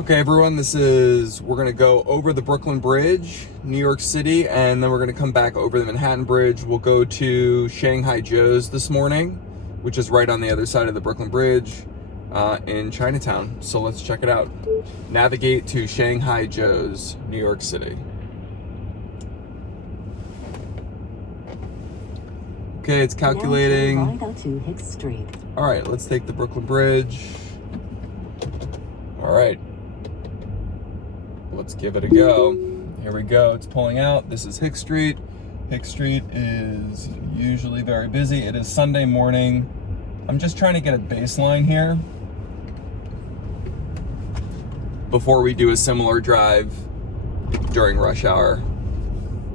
Okay, everyone, we're gonna go over the Brooklyn Bridge, New York City, and then we're gonna come back over the Manhattan Bridge. We'll go to Shanghai Joe's this morning, which is right on the other side of the Brooklyn Bridge in Chinatown. So let's check it out. Navigate to Shanghai Joe's, New York City. Okay, it's calculating. Now turn right onto Hicks Street. All right, let's take the Brooklyn Bridge. All right. Let's give it a go. Here we go. It's pulling out. This is Hicks Street. Hicks Street is usually very busy. It is Sunday morning. I'm just trying to get a baseline here before we do a similar drive during rush hour.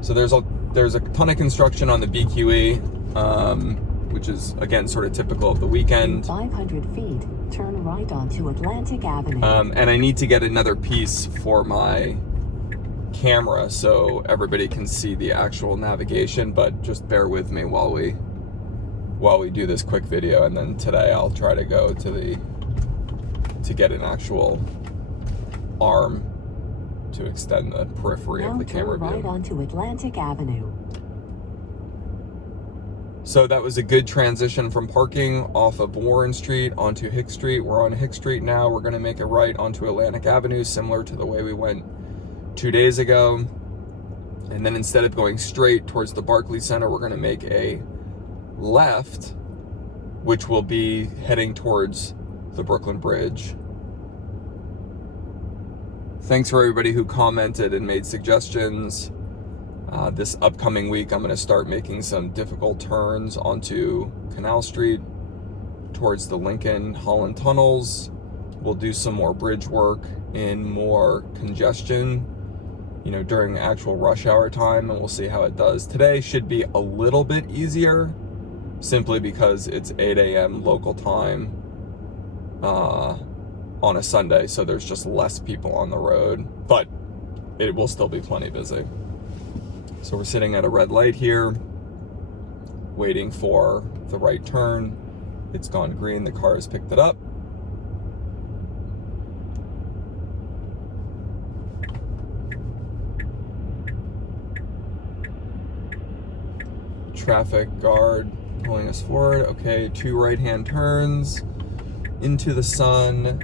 So there's a ton of construction on the BQE, which is again sort of typical of the weekend. 500 feet, turn right onto Atlantic Avenue. And I need to get another piece for my camera so everybody can see the actual navigation, but just bear with me while we do this quick video, and then today I'll try to go to get an actual arm to extend the periphery of the camera view. Now turn right onto Atlantic Avenue. So that was a good transition from parking off of Warren Street onto Hicks Street. We're on Hicks Street now. We're going to make a right onto Atlantic Avenue, similar to the way we went 2 days ago. And then instead of going straight towards the Barclays Center, we're going to make a left, which will be heading towards the Brooklyn Bridge. Thanks for everybody who commented and made suggestions. This upcoming week, I'm going to start making some difficult turns onto Canal Street towards the Lincoln Holland tunnels. We'll do some more bridge work in more congestion, during actual rush hour time, and we'll see how it does. Today should be a little bit easier, simply because it's 8 a.m. local time on a Sunday, so there's just less people on the road, but it will still be plenty busy. So we're sitting at a red light here, waiting for the right turn. It's gone green, the car has picked it up. Traffic guard pulling us forward. Okay, 2 right-hand turns into the sun.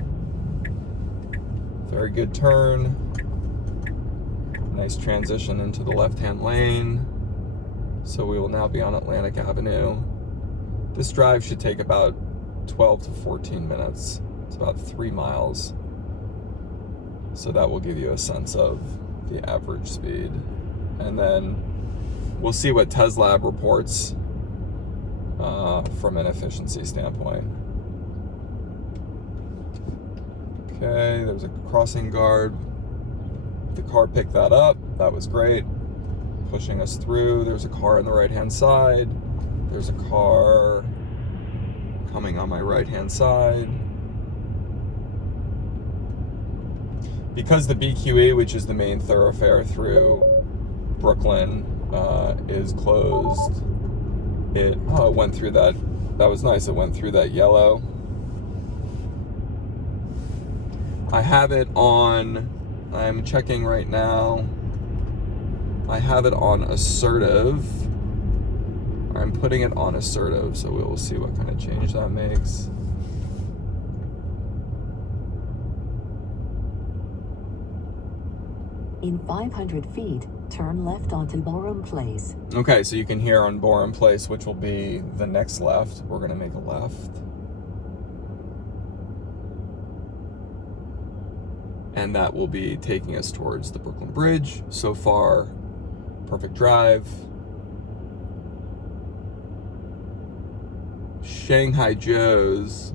Very good turn. Nice transition into the left-hand lane. So we will now be on Atlantic Avenue. This drive should take about 12 to 14 minutes. It's about 3 miles. So that will give you a sense of the average speed. And then we'll see what TezLab reports from an efficiency standpoint. Okay, there's a crossing guard. The car picked that up. That was great. Pushing us through. There's a car on the right-hand side. There's a car coming on my right-hand side. Because the BQE, which is the main thoroughfare through Brooklyn, is closed, it went through that. That was nice. It went through that yellow. I have it on. I'm checking right now. I have it on assertive. I'm putting it on assertive, so we will see what kind of change that makes. In 500 feet, turn left onto Borum Place. Okay, so you can hear on Borum Place, which will be the next left. We're going to make a left. And that will be taking us towards the Brooklyn Bridge. So far, perfect drive. Shanghai Joe's,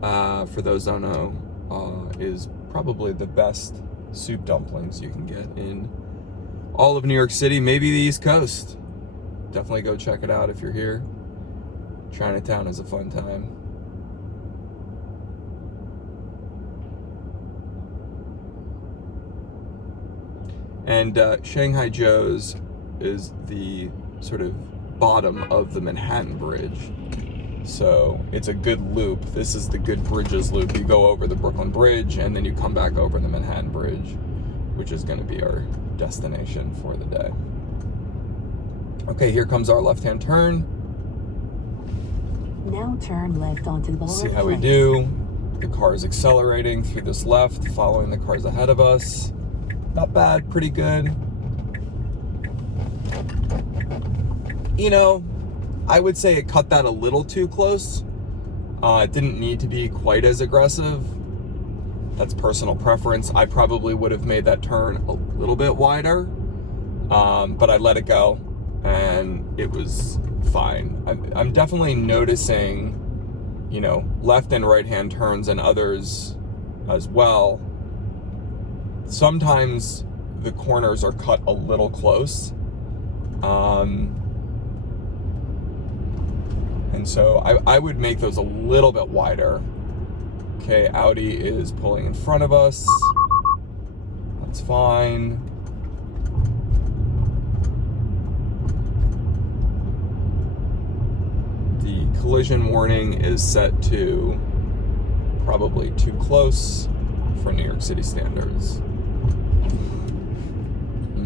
for those who don't know, is probably the best soup dumplings you can get in all of New York City, maybe the East Coast. Definitely go check it out if you're here. Chinatown is a fun time. And Shanghai Joe's is the sort of bottom of the Manhattan Bridge. So it's a good loop. This is the good Bridges loop. You go over the Brooklyn Bridge and then you come back over the Manhattan Bridge, which is going to be our destination for the day. Okay, here comes our left-hand turn. Now turn left onto Borough See how we Place. do. The car is accelerating through this left, following the cars ahead of us. Not bad, pretty good. You know, I would say it cut that a little too close. It didn't need to be quite as aggressive. That's personal preference. I probably would have made that turn a little bit wider, but I let it go and it was fine. I'm definitely noticing, you know, left and right hand turns and others as well. Sometimes the corners are cut a little close. And so I would make those a little bit wider. Okay, Audi is pulling in front of us. That's fine. The collision warning is set to probably too close for New York City standards.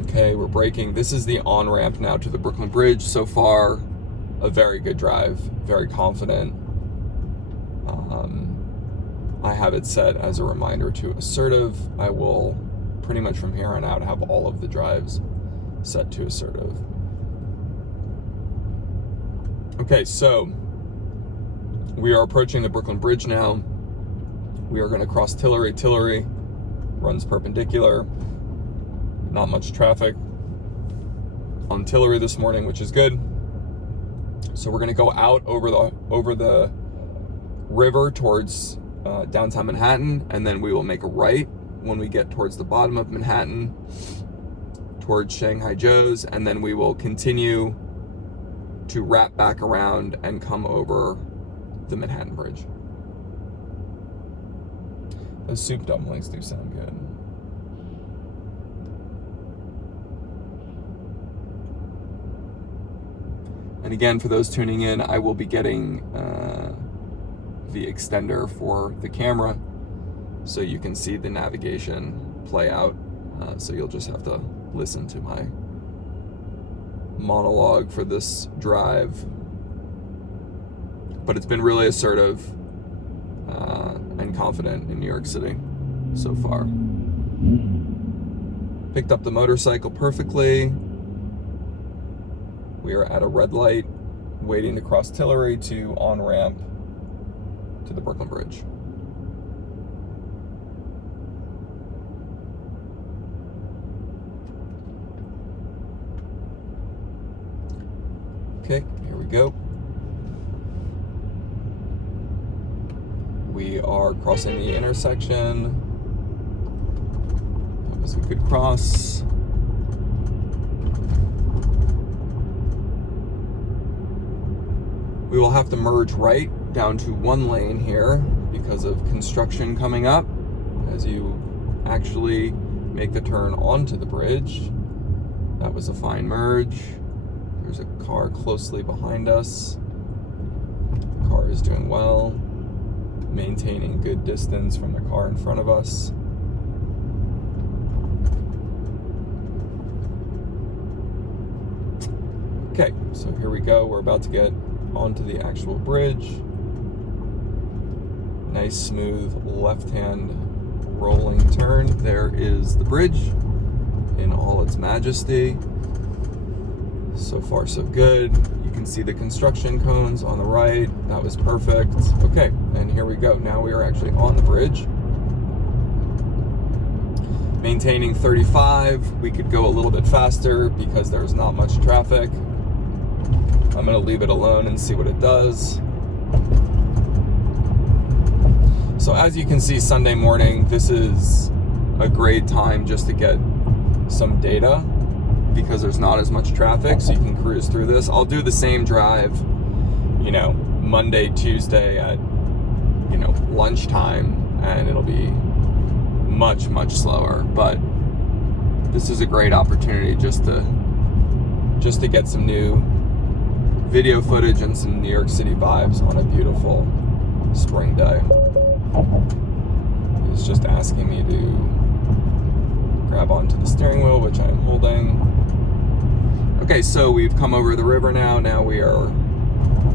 Okay, we're braking. This is the on-ramp now to the Brooklyn Bridge. So far, a very good drive, very confident. I have it set as a reminder to assertive. I will pretty much from here on out have all of the drives set to assertive. Okay, so we are approaching the Brooklyn Bridge now. We are going to cross Tillery. Tillery runs perpendicular. Not much traffic on Tillery this morning, which is good. So we're going to go out over the river towards downtown Manhattan, and then we will make a right when we get towards the bottom of Manhattan, towards Shanghai Joe's, and then we will continue to wrap back around and come over the Manhattan Bridge. Those soup dumplings do sound good. And again, for those tuning in, I will be getting the extender for the camera so you can see the navigation play out. So you'll just have to listen to my monologue for this drive. But it's been really assertive and confident in New York City so far. Picked up the motorcycle perfectly. We are at a red light, waiting to cross Tillery to on-ramp to the Brooklyn Bridge. Okay, here we go. We are crossing the intersection. That was a good cross. We will have to merge right down to one lane here because of construction coming up as you actually make the turn onto the bridge. That was a fine merge. There's a car closely behind us. The car is doing well, maintaining good distance from the car in front of us. Okay, so here we go. We're about to get onto the actual bridge. Nice, smooth, left-hand rolling turn. There is the bridge in all its majesty. So far, so good. You can see the construction cones on the right. That was perfect. Okay, and here we go. Now we are actually on the bridge. Maintaining 35. We could go a little bit faster because there's not much traffic. I'm going to leave it alone and see what it does. So as you can see, Sunday morning, this is a great time just to get some data because there's not as much traffic, so you can cruise through this. I'll do the same drive, Monday, Tuesday at, lunchtime, and it'll be much, much slower. But this is a great opportunity just to get some new video footage and some New York City vibes on a beautiful spring day. He's just asking me to grab onto the steering wheel, which I am holding. Okay, so we've come over the river now. Now we are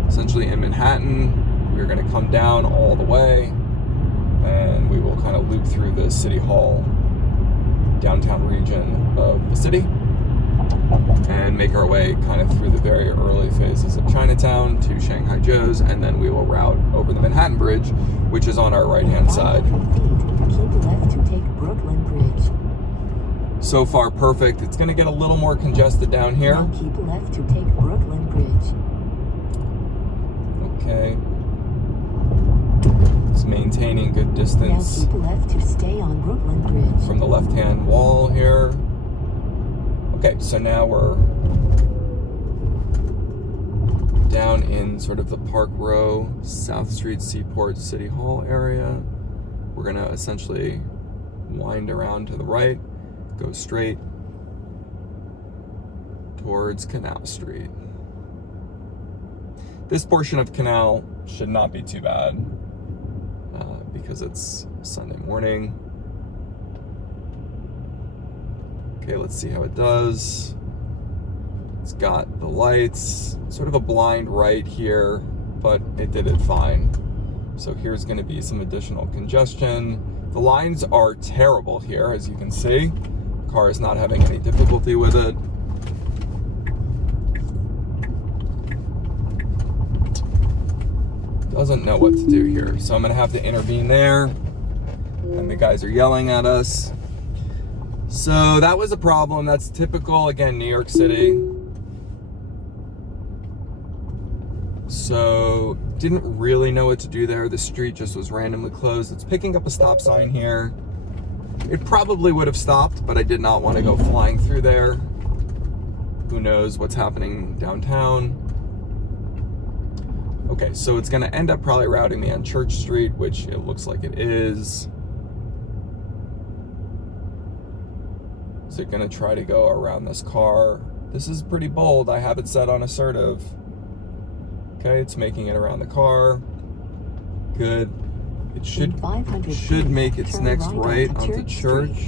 essentially in Manhattan. We're going to come down all the way, and we will kind of loop through the City Hall downtown region of the city and make our way kind of through the very early phases of Chinatown to Shanghai Joe's, and then we will route over the Manhattan Bridge, which is on our right-hand side. Keep left to take Brooklyn Bridge. So far, perfect. It's going to get a little more congested down here. Now keep left to take Brooklyn Bridge. Okay. It's maintaining good distance. Now keep left to stay on Brooklyn Bridge. From the left-hand wall here. Okay, so now we're down in sort of the Park Row, South Street, Seaport, City Hall area. We're going to essentially wind around to the right, go straight towards Canal Street. This portion of Canal should not be too bad because it's Sunday morning. Okay, let's see how it does. It's got the lights, sort of a blind right here, but it did it fine. So here's going to be some additional congestion. The lines are terrible here, as you can see. The car is not having any difficulty with it. Doesn't know what to do here, so I'm going to have to intervene there. And the guys are yelling at us. So that was a problem. That's typical, again, New York City. So didn't really know what to do there. The street just was randomly closed. It's picking up a stop sign here. It probably would have stopped, but I did not want to go flying through there. Who knows what's happening downtown. Okay, so it's going to end up probably routing me on Church Street, which it looks like it is. Is it going to try to go around this car? This is pretty bold. I have it set on assertive. Okay, it's making it around the car. Good. It should make its next right onto Church.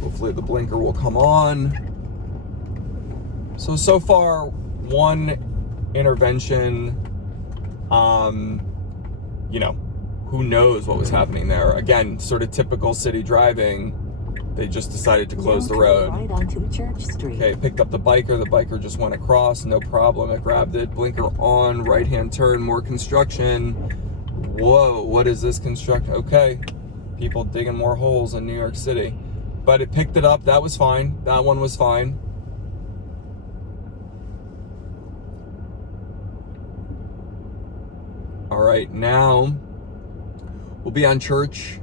Hopefully the blinker will come on. So far, one intervention. You know, who knows what was happening there. Again, sort of typical city driving. They just decided to close the road. Right onto Church Street. Okay, picked up the biker. The biker just went across, no problem. It grabbed it. Blinker on, right-hand turn, more construction. Whoa, what is this construction? Okay, people digging more holes in New York City. But it picked it up. That was fine. That one was fine. All right, now we'll be on Church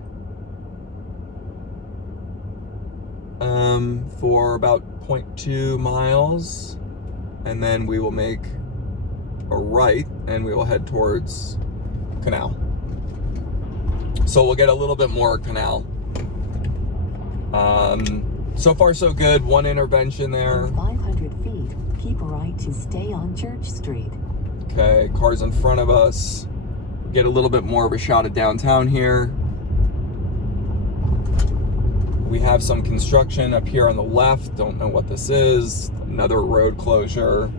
for about 0.2 miles, and then we will make a right and we will head towards Canal. So we'll get a little bit more Canal. So far so good. One intervention there. 500 feet, keep right to stay on Church Street. Okay, cars in front of us. Get a little bit more of a shot of downtown here. We have some construction up here on the left. Don't know what this is. Another road closure.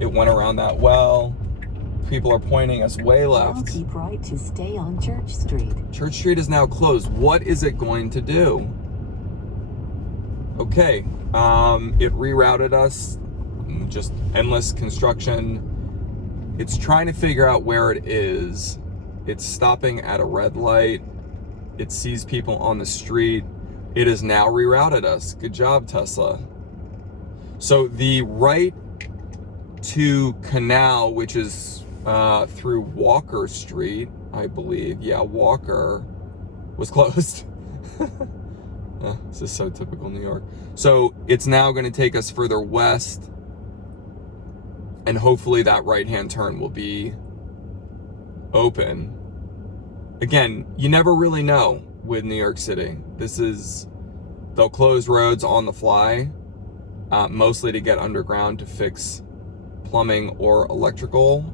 It went around that well. People are pointing us way left. Now keep right to stay on Church Street. Church Street is now closed. What is it going to do? Okay, it rerouted us. Just endless construction. It's trying to figure out where it is. It's stopping at a red light. It sees people on the street. It has now rerouted us. Good job, Tesla. So the right to Canal, which is through Walker Street, I believe. Yeah, Walker was closed. This is so typical New York. So it's now going to take us further west, and hopefully that right-hand turn will be open. Again, you never really know with New York City. They'll close roads on the fly, mostly to get underground to fix plumbing or electrical.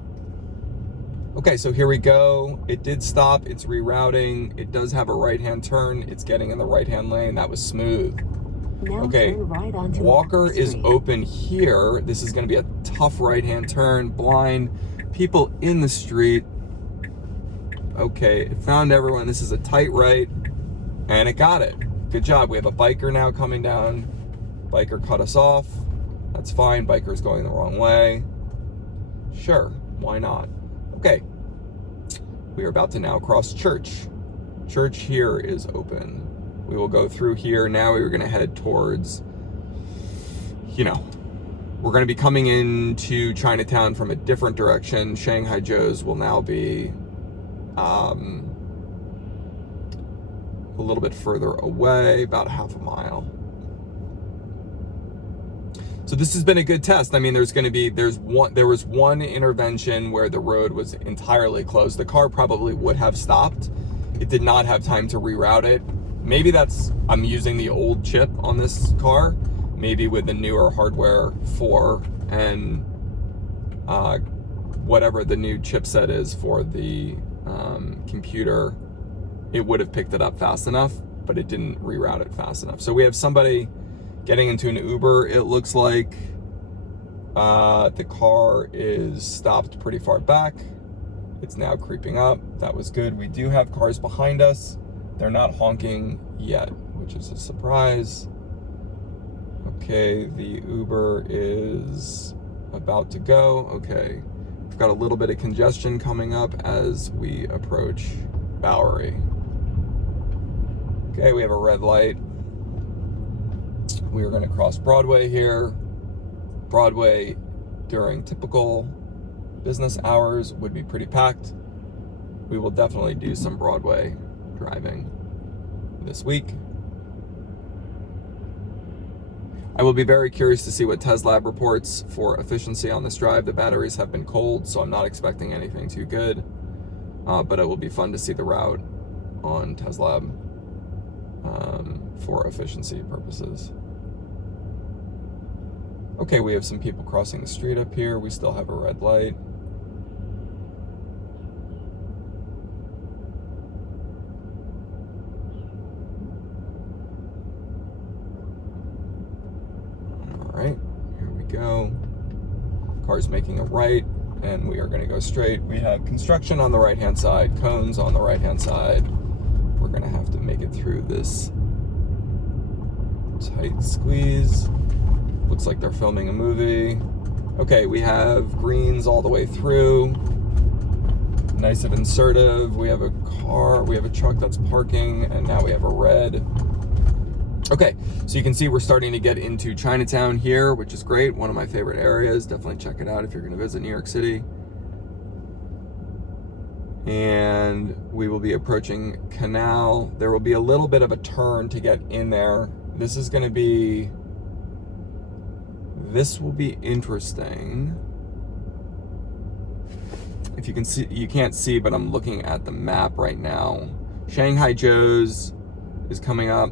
Okay, so here we go. It did stop. It's rerouting. It does have a right-hand turn. It's getting in the right-hand lane. That was smooth. Now Okay, turn right onto Walker Walker is Street. open here. This is going to be a tough right-hand turn. Blind people in the street. Okay, it found everyone. This is a tight right, and it got it. Good job. We have a biker now coming down. Biker cut us off. That's fine. Biker's going the wrong way. Sure, why not? Okay, we are about to now cross Church. Church here is open. We will go through here. Now we're going to head towards, we're going to be coming into Chinatown from a different direction. Shanghai Joe's will now be a little bit further away, about half a mile. So this has been a good test. I mean, there was one intervention where the road was entirely closed. The car probably would have stopped. It did not have time to reroute it. Maybe I'm using the old chip on this car. Maybe with the newer hardware 4 and whatever the new chipset is for the computer, it would have picked it up fast enough, but it didn't reroute it fast enough. So we have somebody getting into an Uber. It looks like the car is stopped pretty far back. It's now creeping up. That was good. We do have cars behind us. They're not honking yet, which is a surprise. Okay, the Uber is about to go. Okay, we've got a little bit of congestion coming up as we approach Bowery. Okay, we have a red light. We are going to cross Broadway here. Broadway during typical business hours would be pretty packed. We will definitely do some Broadway driving this week. I will be very curious to see what TezLab reports for efficiency on this drive. The batteries have been cold, so I'm not expecting anything too good. But it will be fun to see the route on TezLab for efficiency purposes. Okay, we have some people crossing the street up here. We still have a red light. All right, here we go. Car's making a right, and we are going to go straight. We have construction on the right-hand side, cones on the right-hand side. We're going to have to make it through this tight squeeze. Looks like they're filming a movie. Okay, we have greens all the way through. Nice and insertive. We have a car, we have a truck that's parking, and now we have a red. Okay, so you can see we're starting to get into Chinatown here, which is great. One of my favorite areas. Definitely check it out if you're going to visit New York City. And we will be approaching Canal. There will be a little bit of a turn to get in there. This will be interesting. If you can see, you can't see, but I'm looking at the map right now. Shanghai Joe's is coming up.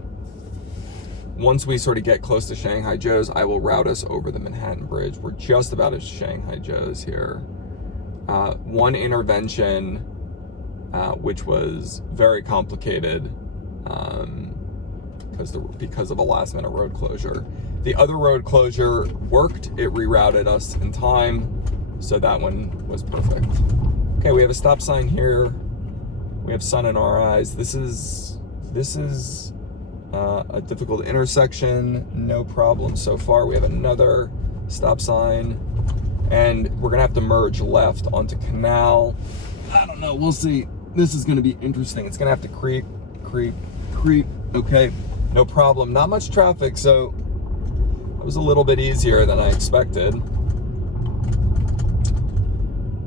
Once we sort of get close to Shanghai Joe's, I will route us over the Manhattan Bridge. We're just about at Shanghai Joe's here. One intervention, which was very complicated because of a last-minute road closure. The other road closure worked. It rerouted us in time, so that one was perfect. Okay, we have a stop sign here. We have sun in our eyes. This is a difficult intersection. No problem so far. We have another stop sign, and we're gonna have to merge left onto Canal. I don't know. We'll see. This is gonna be interesting. It's gonna have to creep. Okay, no problem. Not much traffic, so it was a little bit easier than I expected.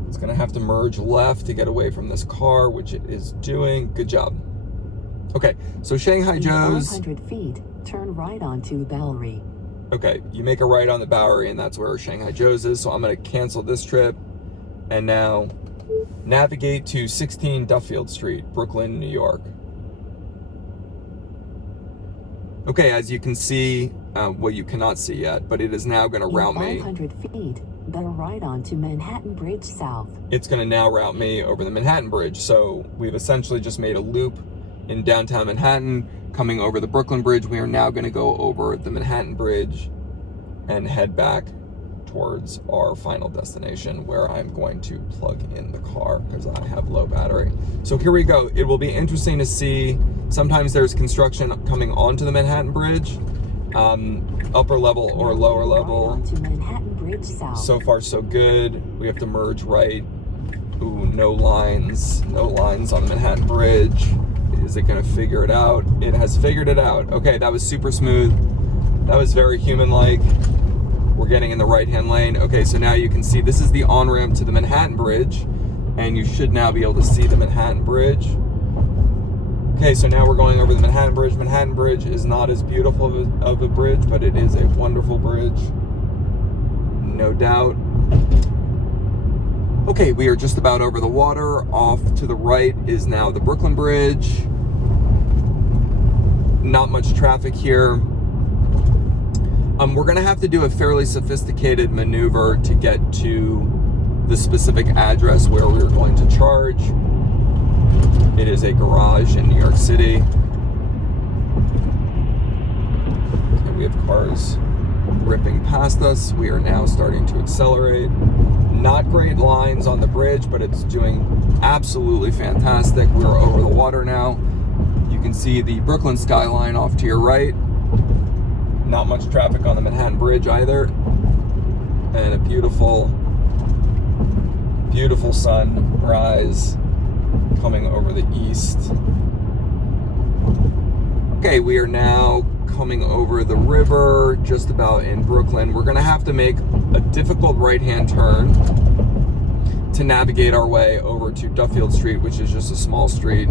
It's gonna have to merge left to get away from this car, which it is doing. Good job. Okay, so Shanghai Joe's. 500 feet, turn right onto Bowery. Okay, you make a right on the Bowery, and that's where Shanghai Joe's is. So I'm gonna cancel this trip, and now navigate to 16 Duffield Street, Brooklyn, New York. Okay, as you can see, well, you cannot see yet, but it is now going to route me. 500 feet, Bear right onto Manhattan Bridge South. It's going to now route me over the Manhattan Bridge. So we've essentially just made a loop in downtown Manhattan, coming over the Brooklyn Bridge. We are now going to go over the Manhattan Bridge and head back towards our final destination, where I'm going to plug in the car because I have low battery. So here we go. It will be interesting to see. Sometimes there's construction coming onto the Manhattan Bridge, upper level or lower level. Onto Manhattan Bridge South. So far so good. We have to merge right. Ooh, no lines on the Manhattan Bridge. Is it gonna figure it out? It has figured it out. Okay, that was super smooth. That was very human-like. We're getting in the right-hand lane. Okay, so now you can see this is the on-ramp to the Manhattan Bridge, and you should now be able to see the Manhattan Bridge. Okay, so now we're going over the Manhattan Bridge. Manhattan Bridge is not as beautiful of a bridge, but it is a wonderful bridge, no doubt. Okay, we are just about over the water. Off to the right is now the Brooklyn Bridge. Not much traffic here. We're gonna have to do a fairly sophisticated maneuver to get to the specific address where we're going to charge. It is a garage in New York City. Okay, we have cars ripping past us. We are now starting to accelerate. Not great lines on the bridge, but it's doing absolutely fantastic. We're over the water now. You can see the Brooklyn skyline off to your right. Not much traffic on the Manhattan Bridge either. And a beautiful, beautiful sunrise coming over the east. Okay, we are now coming over the river, just about in Brooklyn. We're gonna have to make a difficult right-hand turn to navigate our way over to Duffield Street, which is just a small street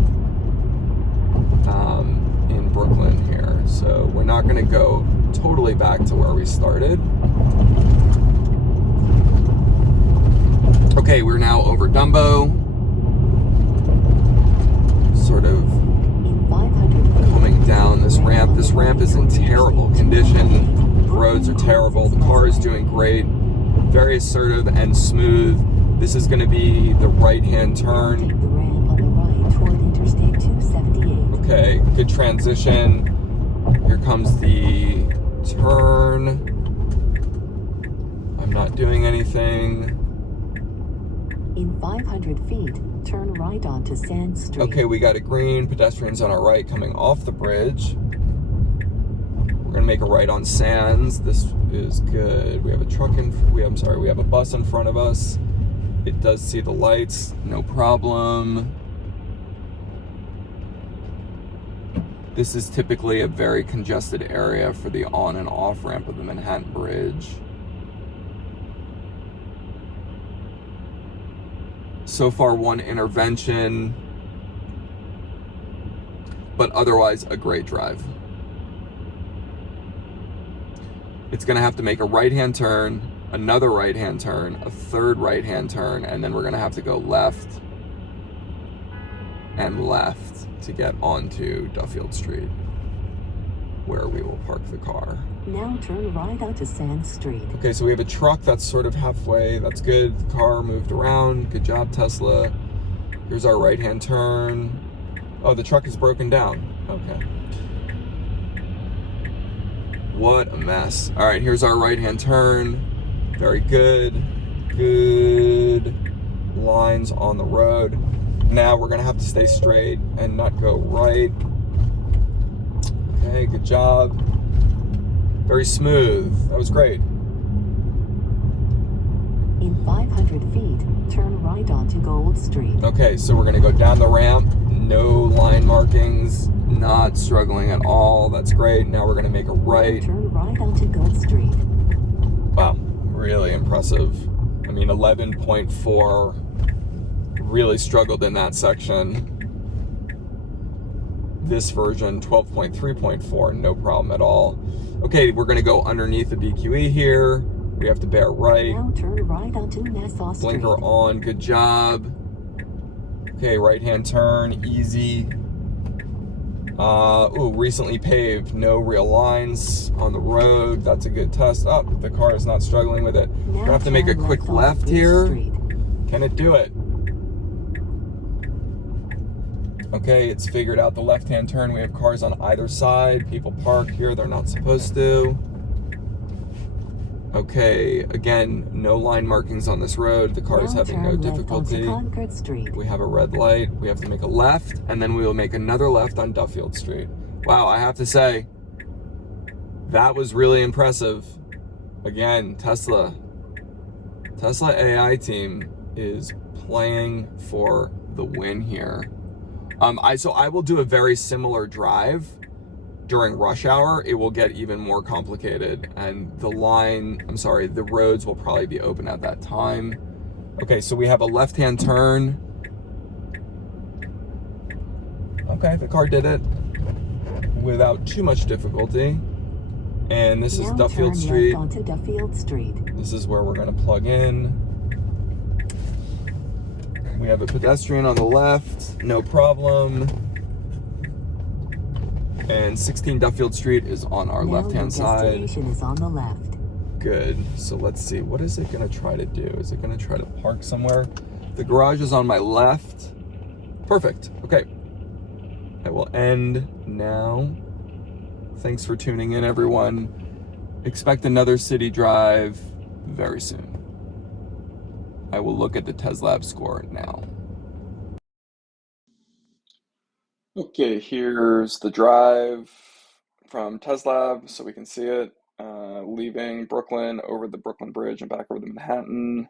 in Brooklyn here. So we're not gonna go totally back to where we started. Okay, we're now over Dumbo. Sort of coming down this ramp. This ramp is in terrible condition. The roads are terrible. The car is doing great. Very assertive and smooth. This is going to be the right-hand turn. Take the ramp on the right toward Interstate 278. Okay, good transition. Here comes the turn. I'm not doing anything. In 500 feet, turn right onto Sand Street. Okay, we got a green. Pedestrians on our right coming off the bridge. We're gonna make a right on Sands. This is good. We have a truck we have a bus in front of us. It does see the lights, no problem. This is typically a very congested area for the on and off ramp of the Manhattan Bridge. So far, one intervention, but otherwise a great drive. It's gonna have to make a right-hand turn, another right-hand turn, a third right-hand turn, and then we're gonna have to go left and left to get onto Duffield Street, where we will park the car. Now turn right onto Sand Street. Okay, so we have a truck that's sort of halfway. That's good. The car moved around. Good job, Tesla. Here's our right-hand turn. Oh, the truck is broken down. Okay. What a mess. All right, here's our right-hand turn. Very good. Good lines on the road. Now we're gonna have to stay straight and not go right. Okay, good job. Very smooth. That was great. In 500 feet, turn right onto Gold Street. Okay, so we're gonna go down the ramp. No line markings. Not struggling at all. That's great. Now we're gonna make a right. Turn right onto Gold Street. Wow, really impressive. I mean, 11.4. Really struggled in that section. This version, 12.3.4, no problem at all. Okay, we're gonna go underneath the BQE here. We have to bear right. Now turn right onto Nassau Street. Blinker on, good job. Okay, right-hand turn, easy. Recently paved, no real lines on the road. That's a good test. Oh, the car is not struggling with it. We're gonna have to make a quick left here. Can it do it? Okay, it's figured out the left-hand turn. We have cars on either side. People park here, they're not supposed to. Okay, again, no line markings on this road. The car is having no difficulty. We have a red light. We have to make a left, and then we will make another left on Duffield Street. Wow, I have to say, that was really impressive. Again, Tesla AI team is playing for the win here. So I will do a very similar drive during rush hour. It will get even more complicated, and the roads will probably be open at that time. Okay, so we have a left-hand turn. Okay, the car did it without too much difficulty. And this is Duffield Street. Onto Duffield Street. This is where we're gonna plug in. We have a pedestrian on the left, no problem. And 16 Duffield Street is on our left-hand side. Destination is on the left. Good. So let's see. What is it going to try to do? Is it going to try to park somewhere? The garage is on my left. Perfect. Okay. I will end now. Thanks for tuning in, everyone. Expect another city drive very soon. I will look at the TezLab score now. Okay, here's the drive from TezLab so we can see it. Leaving Brooklyn over the Brooklyn Bridge and back over the Manhattan.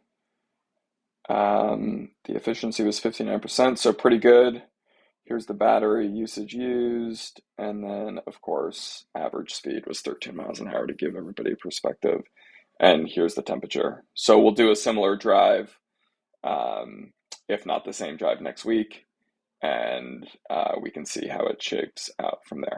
The efficiency was 59%, so pretty good. Here's the battery usage used, and then, of course, average speed was 13 miles an hour to give everybody perspective. And here's the temperature. So we'll do a similar drive, if not the same drive next week, and we can see how it shapes out from there.